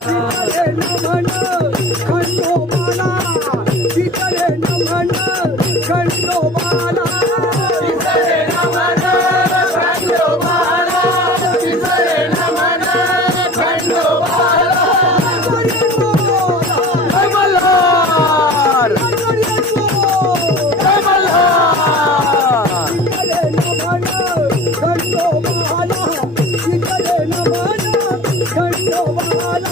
नमन खंडोबाला तिकडे नमन खंडोबाला तिकडे नमन खंडोबाला तिकडे नमन खंडोबाला जय मल्हार जय मल्हार तिकडे नमन खंडोबाला तिकडे नमन खंडोबाला खंडोबाचा